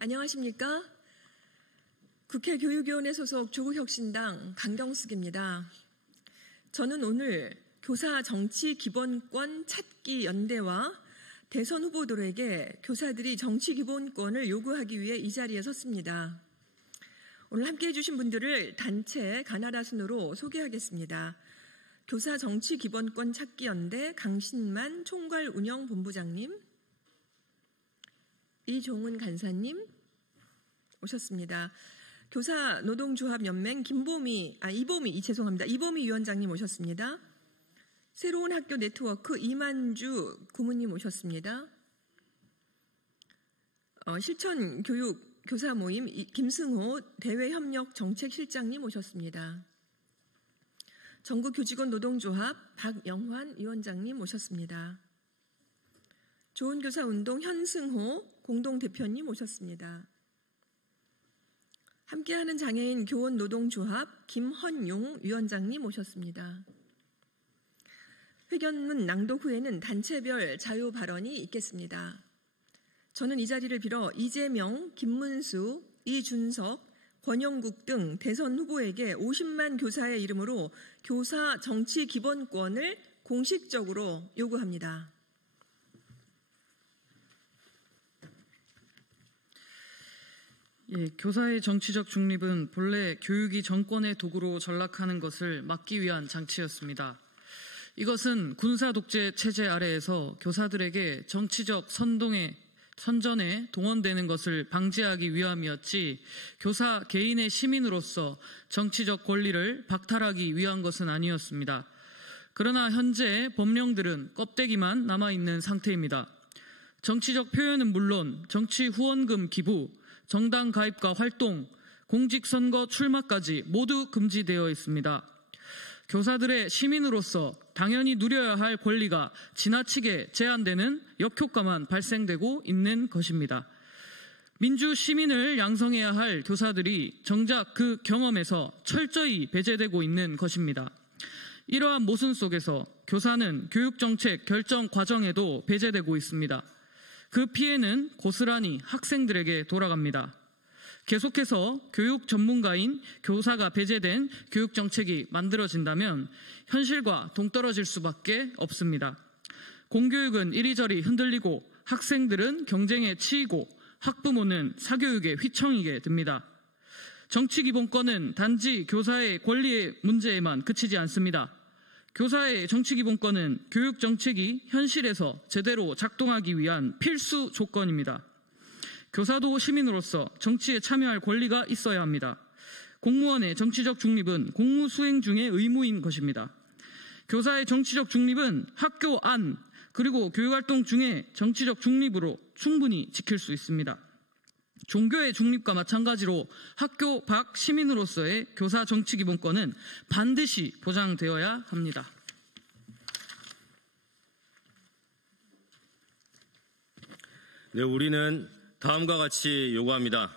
안녕하십니까? 국회 교육위원회 소속 조국혁신당 강경숙입니다. 저는 오늘 교사 정치 기본권 찾기 연대와 대선 후보들에게 교사들이 정치 기본권을 요구하기 위해 이 자리에 섰습니다. 오늘 함께해 주신 분들을 단체 가나다 순으로 소개하겠습니다. 교사 정치 기본권 찾기 연대 강신만 총괄 운영본부장님, 이종훈 간사님 오셨습니다. 교사 노동조합 연맹 이보미 위원장님 오셨습니다. 새로운 학교 네트워크 이만주 고문님 오셨습니다. 실천교육 교사 모임 김승호 대외협력정책실장님 오셨습니다. 전국교직원 노동조합 박영환 위원장님 오셨습니다. 좋은교사운동 현승호 공동대표님 오셨습니다. 함께하는 장애인 교원노동조합 김헌용 위원장님 오셨습니다. 회견문 낭독 후에는 단체별 자유 발언이 있겠습니다. 저는 이 자리를 빌어 이재명, 김문수, 이준석, 권영국 등 대선 후보에게 50만 교사의 이름으로 교사 정치 기본권을 공식적으로 요구합니다. 교사의 정치적 중립은 본래 교육이 정권의 도구로 전락하는 것을 막기 위한 장치였습니다. 이것은 군사 독재 체제 아래에서 교사들에게 정치적 선전에 동원되는 것을 방지하기 위함이었지 교사 개인의 시민으로서 정치적 권리를 박탈하기 위한 것은 아니었습니다. 그러나 현재 법령들은 껍데기만 남아있는 상태입니다. 정치적 표현은 물론 정치 후원금 기부, 정당 가입과 활동, 공직선거 출마까지 모두 금지되어 있습니다. 교사들의 시민으로서 당연히 누려야 할 권리가 지나치게 제한되는 역효과만 발생되고 있는 것입니다. 민주 시민을 양성해야 할 교사들이 정작 그 경험에서 철저히 배제되고 있는 것입니다. 이러한 모순 속에서 교사는 교육정책 결정 과정에도 배제되고 있습니다. 그 피해는 고스란히 학생들에게 돌아갑니다. 계속해서 교육 전문가인 교사가 배제된 교육정책이 만들어진다면 현실과 동떨어질 수밖에 없습니다. 공교육은 이리저리 흔들리고 학생들은 경쟁에 치이고 학부모는 사교육에 휘청이게 됩니다. 정치기본권은 단지 교사의 권리의 문제에만 그치지 않습니다. 교사의 정치기본권은 교육정책이 현실에서 제대로 작동하기 위한 필수 조건입니다. 교사도 시민으로서 정치에 참여할 권리가 있어야 합니다. 공무원의 정치적 중립은 공무 수행 중의 의무인 것입니다. 교사의 정치적 중립은 학교 안 그리고 교육활동 중에 정치적 중립으로 충분히 지킬 수 있습니다. 종교의 중립과 마찬가지로 학교 밖 시민으로서의 교사 정치 기본권은 반드시 보장되어야 합니다. 네, 우리는 다음과 같이 요구합니다.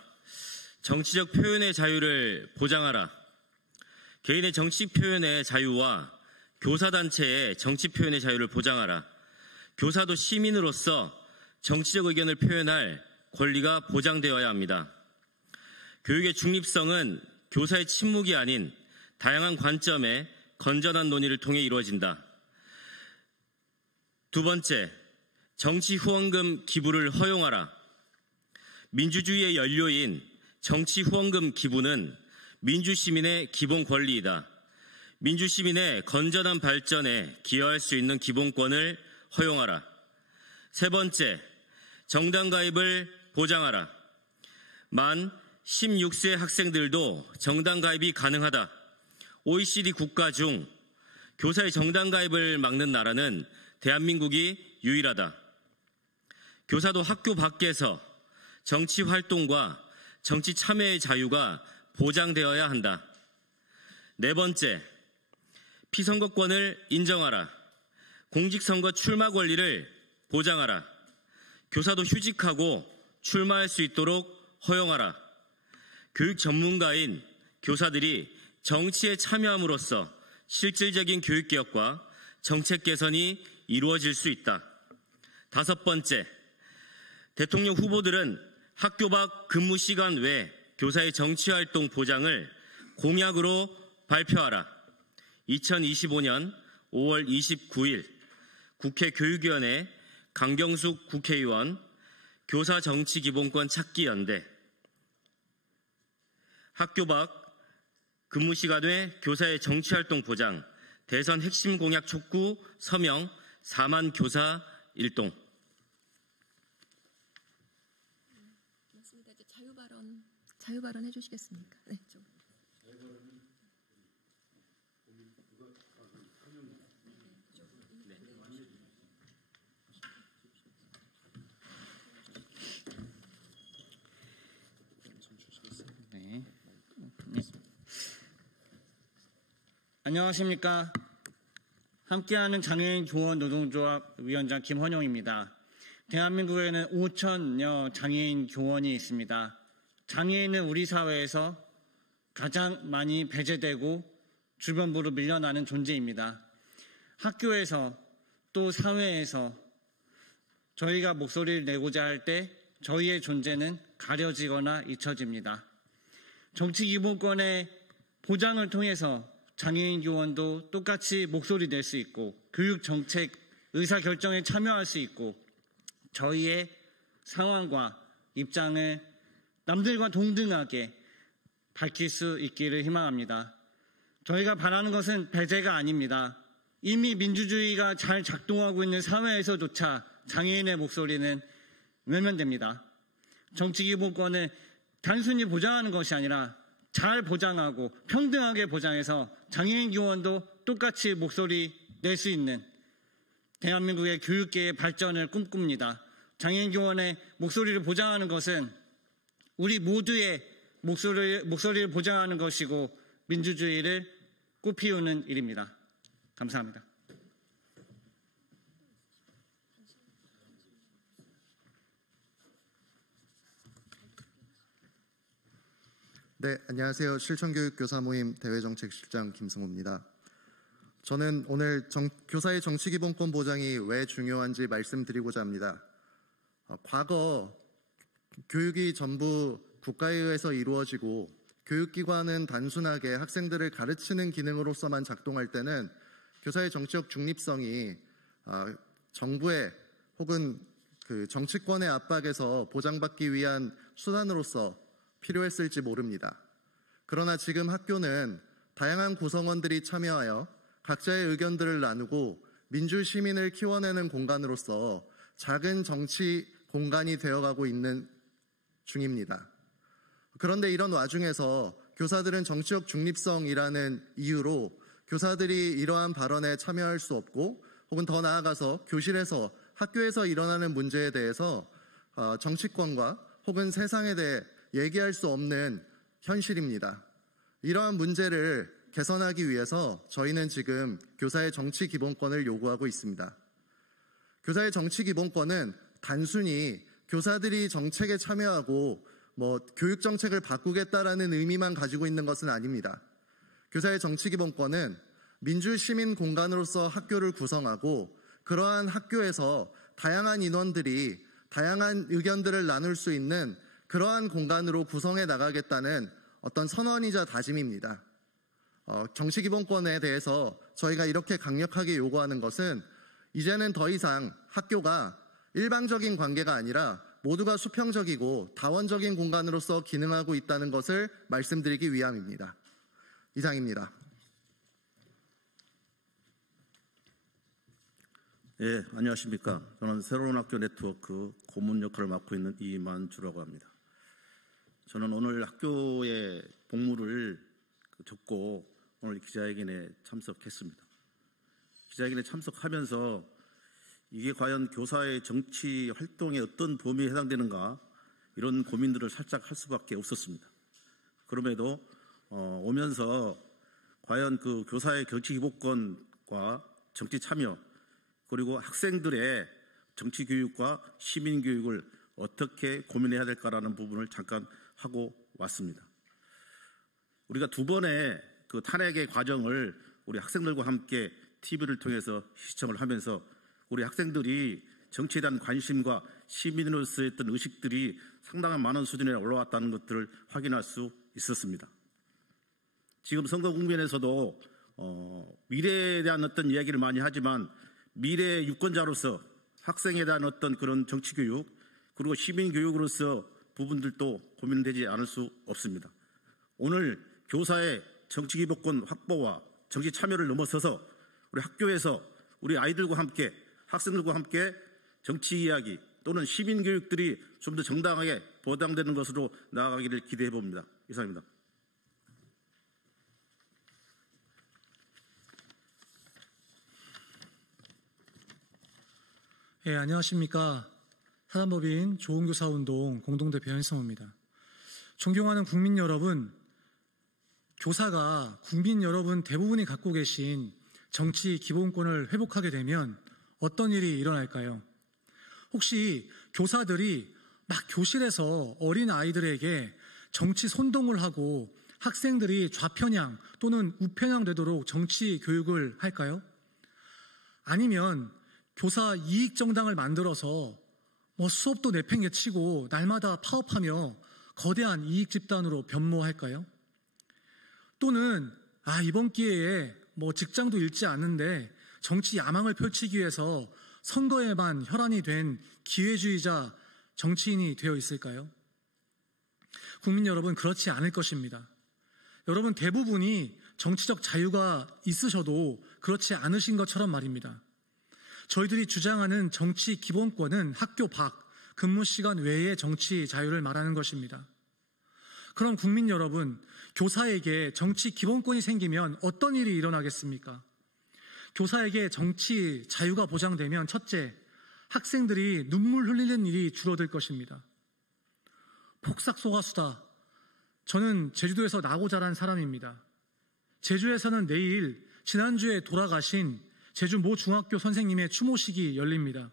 정치적 표현의 자유를 보장하라. 개인의 정치 표현의 자유와 교사단체의 정치 표현의 자유를 보장하라. 교사도 시민으로서 정치적 의견을 표현할 권리가 보장되어야 합니다. 교육의 중립성은 교사의 침묵이 아닌 다양한 관점의 건전한 논의를 통해 이루어진다. 두 번째, 정치 후원금 기부를 허용하라. 민주주의의 연료인 정치 후원금 기부는 민주시민의 기본 권리이다. 민주시민의 건전한 발전에 기여할 수 있는 기본권을 허용하라. 세 번째, 정당 가입을 보장하라. 만 16세 학생들도 정당 가입이 가능하다. OECD 국가 중 교사의 정당 가입을 막는 나라는 대한민국이 유일하다. 교사도 학교 밖에서 정치 활동과 정치 참여의 자유가 보장되어야 한다. 네 번째, 피선거권을 인정하라. 공직선거 출마 권리를 보장하라. 교사도 휴직하고 출마할 수 있도록 허용하라. 교육 전문가인 교사들이 정치에 참여함으로써 실질적인 교육개혁과 정책 개선이 이루어질 수 있다. 다섯 번째, 대통령 후보들은 학교 밖 근무 시간 외 교사의 정치활동 보장을 공약으로 발표하라. 2025년 5월 29일 국회 교육위원회 강경숙 국회의원 교사 정치 기본권 찾기 연대 학교 밖 근무 시간 외 교사의 정치활동 보장 대선 핵심 공약 촉구 서명 4만 교사 일동. 맞습니다. 이제 자유발언 해주시겠습니까? 네, 좀. 네. 안녕하십니까. 함께하는 장애인 교원 노동조합 위원장 김헌용입니다. 대한민국에는 5천여 장애인 교원이 있습니다. 장애인은 우리 사회에서 가장 많이 배제되고 주변부로 밀려나는 존재입니다. 학교에서 또 사회에서 저희가 목소리를 내고자 할 때 저희의 존재는 가려지거나 잊혀집니다. 정치기본권의 보장을 통해서 장애인 교원도 똑같이 목소리 낼 수 있고 교육정책 의사결정에 참여할 수 있고 저희의 상황과 입장을 남들과 동등하게 밝힐 수 있기를 희망합니다. 저희가 바라는 것은 배제가 아닙니다. 이미 민주주의가 잘 작동하고 있는 사회에서조차 장애인의 목소리는 외면됩니다. 정치기본권을 단순히 보장하는 것이 아니라 잘 보장하고 평등하게 보장해서 장애인 교원도 똑같이 목소리 낼 수 있는 대한민국의 교육계의 발전을 꿈꿉니다. 장애인 교원의 목소리를 보장하는 것은 우리 모두의 목소리를 보장하는 것이고 민주주의를 꽃피우는 일입니다. 감사합니다. 네, 안녕하세요. 실천교육교사 모임 대외정책실장 김승호입니다. 저는 오늘 교사의 정치기본권 보장이 왜 중요한지 말씀드리고자 합니다. 과거 교육이 전부 국가에 의해서 이루어지고 교육기관은 단순하게 학생들을 가르치는 기능으로서만 작동할 때는 교사의 정치적 중립성이 정부의 혹은 그 정치권의 압박에서 보장받기 위한 수단으로서 필요했을지 모릅니다. 그러나 지금 학교는 다양한 구성원들이 참여하여 각자의 의견들을 나누고 민주시민을 키워내는 공간으로서 작은 정치 공간이 되어가고 있는 중입니다. 그런데 이런 와중에서 교사들은 정치적 중립성이라는 이유로 교사들이 이러한 발언에 참여할 수 없고 혹은 더 나아가서 교실에서 학교에서 일어나는 문제에 대해서 정치권과 혹은 세상에 대해 얘기할 수 없는 현실입니다. 이러한 문제를 개선하기 위해서 저희는 지금 교사의 정치 기본권을 요구하고 있습니다. 교사의 정치 기본권은 단순히 교사들이 정책에 참여하고 교육 정책을 바꾸겠다라는 의미만 가지고 있는 것은 아닙니다. 교사의 정치 기본권은 민주 시민 공간으로서 학교를 구성하고 그러한 학교에서 다양한 인원들이 다양한 의견들을 나눌 수 있는 그러한 공간으로 구성해 나가겠다는 어떤 선언이자 다짐입니다. 정치기본권에 대해서 저희가 이렇게 강력하게 요구하는 것은 이제는 더 이상 학교가 일방적인 관계가 아니라 모두가 수평적이고 다원적인 공간으로서 기능하고 있다는 것을 말씀드리기 위함입니다. 이상입니다. 예, 안녕하십니까. 저는 새로운 학교 네트워크 고문 역할을 맡고 있는 이만주라고 합니다. 저는 오늘 학교의 복무를 접고 오늘 기자회견에 참석했습니다. 기자회견에 참석하면서 이게 과연 교사의 정치 활동에 어떤 범위에 해당되는가 이런 고민들을 살짝 할 수밖에 없었습니다. 그럼에도 오면서 과연 그 교사의 정치 기본권과 정치 참여 그리고 학생들의 정치 교육과 시민 교육을 어떻게 고민해야 될까라는 부분을 잠깐 하고 왔습니다. 우리가 두 번의 그 탄핵의 과정을 우리 학생들과 함께 TV를 통해서 시청을 하면서 우리 학생들이 정치에 대한 관심과 시민으로서의 어떤 의식들이 상당한 많은 수준에 올라왔다는 것들을 확인할 수 있었습니다. 지금 선거 국면에서도 미래에 대한 어떤 이야기를 많이 하지만 미래의 유권자로서 학생에 대한 어떤 그런 정치 교육 그리고 시민 교육으로서 부분들도 고민되지 않을 수 없습니다. 오늘 교사의 정치 기본권 확보와 정치 참여를 넘어서서 우리 학교에서 우리 아이들과 함께 학생들과 함께 정치 이야기 또는 시민 교육들이 좀 더 정당하게 보장되는 것으로 나아가기를 기대해 봅니다. 이상입니다. 예, 안녕하십니까. 사단법인 좋은교사운동 공동대표 현성호입니다. 존경하는 국민 여러분, 교사가 국민 여러분 대부분이 갖고 계신 정치 기본권을 회복하게 되면 어떤 일이 일어날까요? 혹시 교사들이 막 교실에서 어린 아이들에게 정치 선동을 하고 학생들이 좌편향 또는 우편향 되도록 정치 교육을 할까요? 아니면 교사 이익정당을 만들어서 수업도 내팽개치고 날마다 파업하며 거대한 이익 집단으로 변모할까요? 또는 이번 기회에 직장도 잃지 않는데 정치 야망을 펼치기 위해서 선거에만 혈안이 된 기회주의자 정치인이 되어 있을까요? 국민 여러분, 그렇지 않을 것입니다. 여러분 대부분이 정치적 자유가 있으셔도 그렇지 않으신 것처럼 말입니다. 저희들이 주장하는 정치 기본권은 학교 밖, 근무 시간 외의 정치 자유를 말하는 것입니다. 그럼 국민 여러분, 교사에게 정치 기본권이 생기면 어떤 일이 일어나겠습니까? 교사에게 정치 자유가 보장되면 첫째, 학생들이 눈물 흘리는 일이 줄어들 것입니다. 폭삭 속았수다. 저는 제주도에서 나고 자란 사람입니다. 제주에서는 내일 지난주에 돌아가신 제주 모 중학교 선생님의 추모식이 열립니다.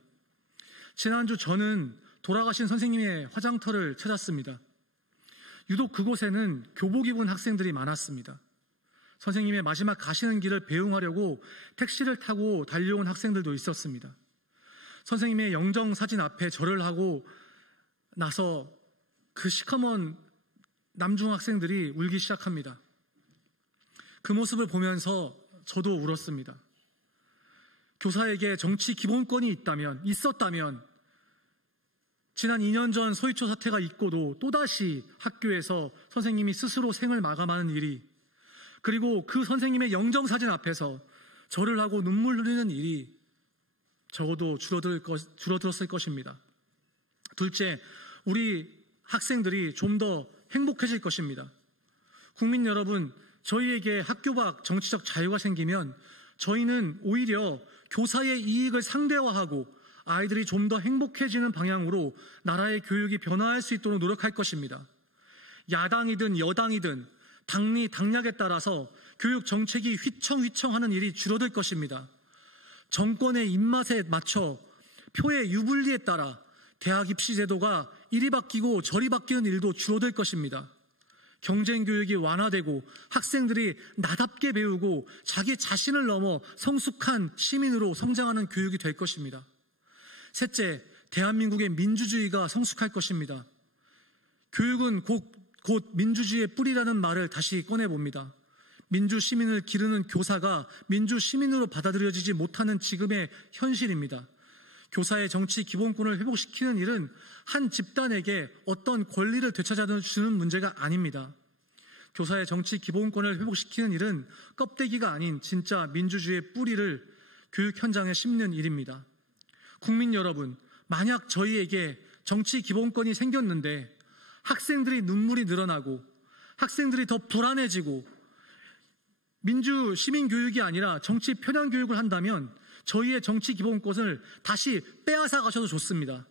지난주 저는 돌아가신 선생님의 화장터를 찾았습니다. 유독 그곳에는 교복 입은 학생들이 많았습니다. 선생님의 마지막 가시는 길을 배웅하려고 택시를 타고 달려온 학생들도 있었습니다. 선생님의 영정사진 앞에 절을 하고 나서 그 시커먼 남중학생들이 울기 시작합니다. 그 모습을 보면서 저도 울었습니다. 교사에게 정치 기본권이 있었다면 지난 2년 전 서희초 사태가 있고도 또다시 학교에서 선생님이 스스로 생을 마감하는 일이, 그리고 그 선생님의 영정사진 앞에서 절을 하고 눈물 흘리는 일이 적어도 줄어들었을 것입니다. 둘째, 우리 학생들이 좀 더 행복해질 것입니다. 국민 여러분, 저희에게 학교 밖 정치적 자유가 생기면 저희는 오히려 교사의 이익을 상대화하고 아이들이 좀 더 행복해지는 방향으로 나라의 교육이 변화할 수 있도록 노력할 것입니다. 야당이든 여당이든 당리 당략에 따라서 교육 정책이 휘청휘청하는 일이 줄어들 것입니다. 정권의 입맛에 맞춰 표의 유불리에 따라 대학 입시 제도가 이리 바뀌고 저리 바뀌는 일도 줄어들 것입니다. 경쟁교육이 완화되고 학생들이 나답게 배우고 자기 자신을 넘어 성숙한 시민으로 성장하는 교육이 될 것입니다. 셋째, 대한민국의 민주주의가 성숙할 것입니다. 교육은 곧 민주주의의 뿌리라는 말을 다시 꺼내봅니다. 민주시민을 기르는 교사가 민주시민으로 받아들여지지 못하는 지금의 현실입니다. 교사의 정치 기본권을 회복시키는 일은 한 집단에게 어떤 권리를 되찾아주는 문제가 아닙니다. 교사의 정치 기본권을 회복시키는 일은 껍데기가 아닌 진짜 민주주의의 뿌리를 교육 현장에 심는 일입니다. 국민 여러분, 만약 저희에게 정치 기본권이 생겼는데 학생들이 눈물이 늘어나고 학생들이 더 불안해지고 민주 시민 교육이 아니라 정치 편향 교육을 한다면 저희의 정치 기본권을 다시 빼앗아 가셔도 좋습니다.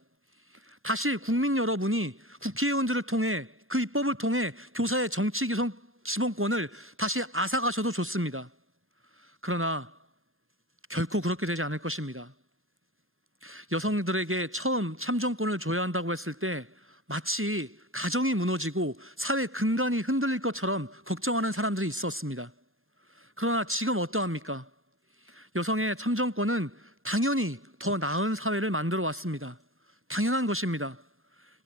다시 국민 여러분이 국회의원들을 통해 그 입법을 통해 교사의 정치 기본권을 다시 앗아가셔도 좋습니다. 그러나 결코 그렇게 되지 않을 것입니다. 여성들에게 처음 참정권을 줘야 한다고 했을 때 마치 가정이 무너지고 사회 근간이 흔들릴 것처럼 걱정하는 사람들이 있었습니다. 그러나 지금 어떠합니까? 여성의 참정권은 당연히 더 나은 사회를 만들어 왔습니다. 당연한 것입니다.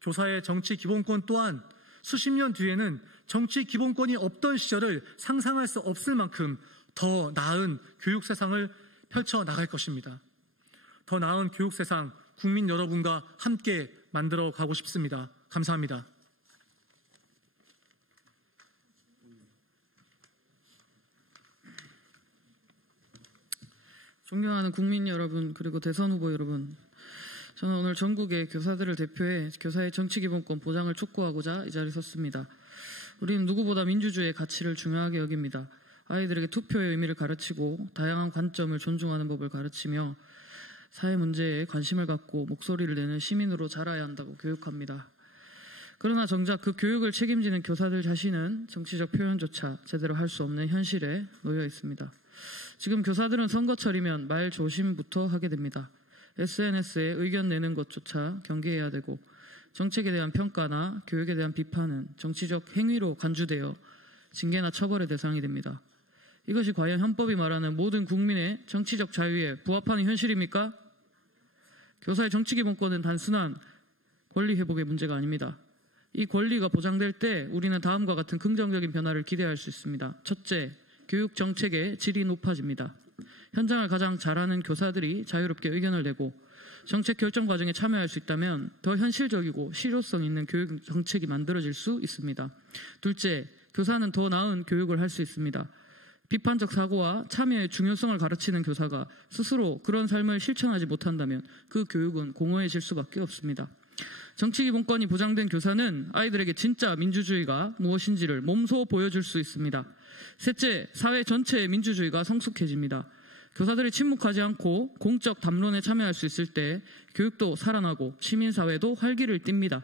교사의 정치 기본권 또한 수십 년 뒤에는 정치 기본권이 없던 시절을 상상할 수 없을 만큼 더 나은 교육 세상을 펼쳐나갈 것입니다. 더 나은 교육 세상, 국민 여러분과 함께 만들어 가고 싶습니다. 감사합니다. 존경하는 국민 여러분, 그리고 대선 후보 여러분, 저는 오늘 전국의 교사들을 대표해 교사의 정치기본권 보장을 촉구하고자 이 자리에 섰습니다. 우리는 누구보다 민주주의의 가치를 중요하게 여깁니다. 아이들에게 투표의 의미를 가르치고 다양한 관점을 존중하는 법을 가르치며 사회 문제에 관심을 갖고 목소리를 내는 시민으로 자라야 한다고 교육합니다. 그러나 정작 그 교육을 책임지는 교사들 자신은 정치적 표현조차 제대로 할 수 없는 현실에 놓여 있습니다. 지금 교사들은 선거철이면 말 조심부터 하게 됩니다. SNS에 의견 내는 것조차 경계해야 되고 정책에 대한 평가나 교육에 대한 비판은 정치적 행위로 간주되어 징계나 처벌의 대상이 됩니다. 이것이 과연 헌법이 말하는 모든 국민의 정치적 자유에 부합하는 현실입니까? 교사의 정치기본권은 단순한 권리 회복의 문제가 아닙니다. 이 권리가 보장될 때 우리는 다음과 같은 긍정적인 변화를 기대할 수 있습니다. 첫째, 교육 정책의 질이 높아집니다. 현장을 가장 잘하는 교사들이 자유롭게 의견을 내고 정책 결정 과정에 참여할 수 있다면 더 현실적이고 실효성 있는 교육 정책이 만들어질 수 있습니다. 둘째, 교사는 더 나은 교육을 할 수 있습니다. 비판적 사고와 참여의 중요성을 가르치는 교사가 스스로 그런 삶을 실천하지 못한다면 그 교육은 공허해질 수밖에 없습니다. 정치기본권이 보장된 교사는 아이들에게 진짜 민주주의가 무엇인지를 몸소 보여줄 수 있습니다. 셋째, 사회 전체의 민주주의가 성숙해집니다. 교사들이 침묵하지 않고 공적 담론에 참여할 수 있을 때 교육도 살아나고 시민사회도 활기를 띱니다.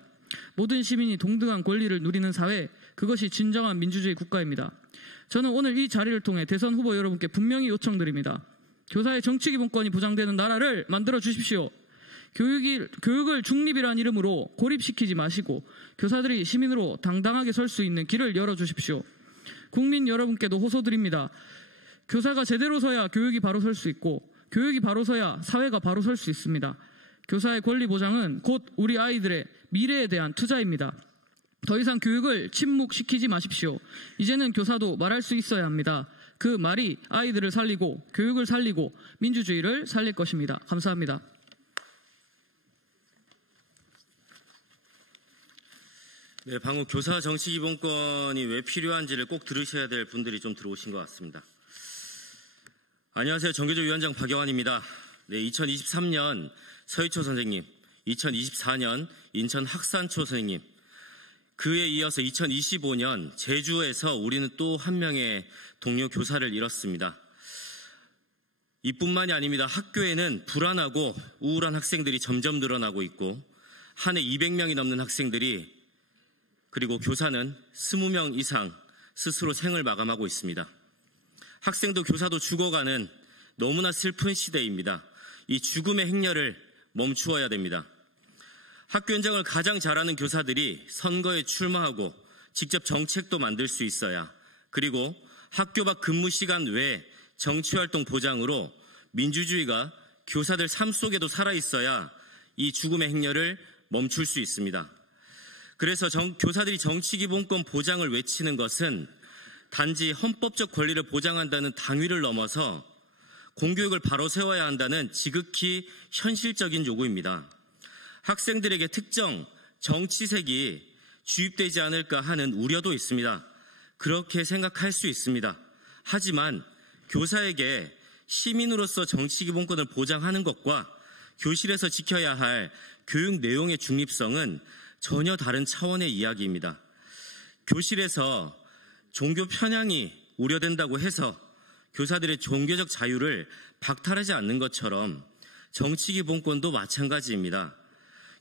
모든 시민이 동등한 권리를 누리는 사회, 그것이 진정한 민주주의 국가입니다. 저는 오늘 이 자리를 통해 대선 후보 여러분께 분명히 요청드립니다. 교사의 정치기본권이 보장되는 나라를 만들어 주십시오. 교육을 중립이라는 이름으로 고립시키지 마시고 교사들이 시민으로 당당하게 설 수 있는 길을 열어주십시오. 국민 여러분께도 호소드립니다. 교사가 제대로 서야 교육이 바로 설 수 있고 교육이 바로 서야 사회가 바로 설 수 있습니다. 교사의 권리 보장은 곧 우리 아이들의 미래에 대한 투자입니다. 더 이상 교육을 침묵시키지 마십시오. 이제는 교사도 말할 수 있어야 합니다. 그 말이 아이들을 살리고 교육을 살리고 민주주의를 살릴 것입니다. 감사합니다. 네, 방금 교사 정치기본권이 왜 필요한지를 꼭 들으셔야 될 분들이 좀 들어오신 것 같습니다. 안녕하세요. 정교조 위원장 박영환입니다. 네, 2023년 서희초 선생님, 2024년 인천 학산초 선생님, 그에 이어서 2025년 제주에서 우리는 또 한 명의 동료 교사를 잃었습니다. 이뿐만이 아닙니다. 학교에는 불안하고 우울한 학생들이 점점 늘어나고 있고 한 해 200명이 넘는 학생들이 그리고 교사는 20명 이상 스스로 생을 마감하고 있습니다. 학생도 교사도 죽어가는 너무나 슬픈 시대입니다. 이 죽음의 행렬을 멈추어야 됩니다. 학교 현장을 가장 잘하는 교사들이 선거에 출마하고 직접 정책도 만들 수 있어야, 그리고 학교 밖 근무 시간 외에 정치활동 보장으로 민주주의가 교사들 삶 속에도 살아있어야 이 죽음의 행렬을 멈출 수 있습니다. 그래서 교사들이 정치기본권 보장을 외치는 것은 단지 헌법적 권리를 보장한다는 당위를 넘어서 공교육을 바로 세워야 한다는 지극히 현실적인 요구입니다. 학생들에게 특정 정치색이 주입되지 않을까 하는 우려도 있습니다. 그렇게 생각할 수 있습니다. 하지만 교사에게 시민으로서 정치기본권을 보장하는 것과 교실에서 지켜야 할 교육 내용의 중립성은 전혀 다른 차원의 이야기입니다. 교실에서 종교 편향이 우려된다고 해서 교사들의 종교적 자유를 박탈하지 않는 것처럼 정치기본권도 마찬가지입니다.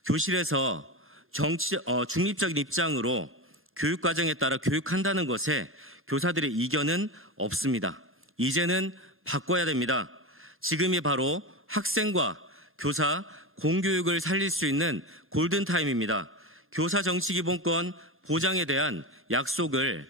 교실에서 중립적인 입장으로 교육과정에 따라 교육한다는 것에 교사들의 이견은 없습니다. 이제는 바꿔야 됩니다. 지금이 바로 학생과 교사 공교육을 살릴 수 있는 골든타임입니다. 교사 정치기본권 보장에 대한 약속을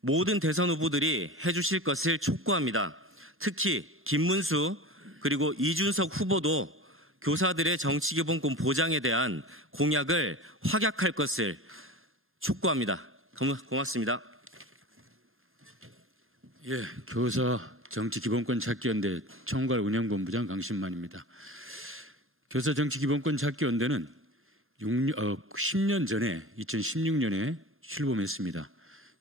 모든 대선 후보들이 해주실 것을 촉구합니다. 특히 김문수 그리고 이준석 후보도 교사들의 정치기본권 보장에 대한 공약을 확약할 것을 촉구합니다. 고맙습니다. 예, 교사 정치기본권 찾기연대 총괄 운영본부장 강신만입니다. 교사 정치기본권 찾기연대는 10년 전에 2016년에 출범했습니다.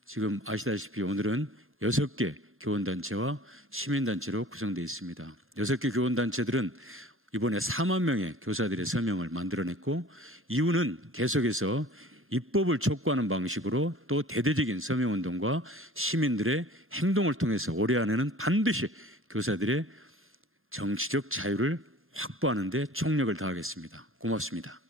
지금 아시다시피 오늘은 6개 교원단체와 시민단체로 구성되어 있습니다. 6개 교원단체들은 이번에 4만 명의 교사들의 서명을 만들어냈고 이유는 계속해서 입법을 촉구하는 방식으로 또 대대적인 서명운동과 시민들의 행동을 통해서 올해 안에는 반드시 교사들의 정치적 자유를 확보하는 데 총력을 다하겠습니다. 고맙습니다.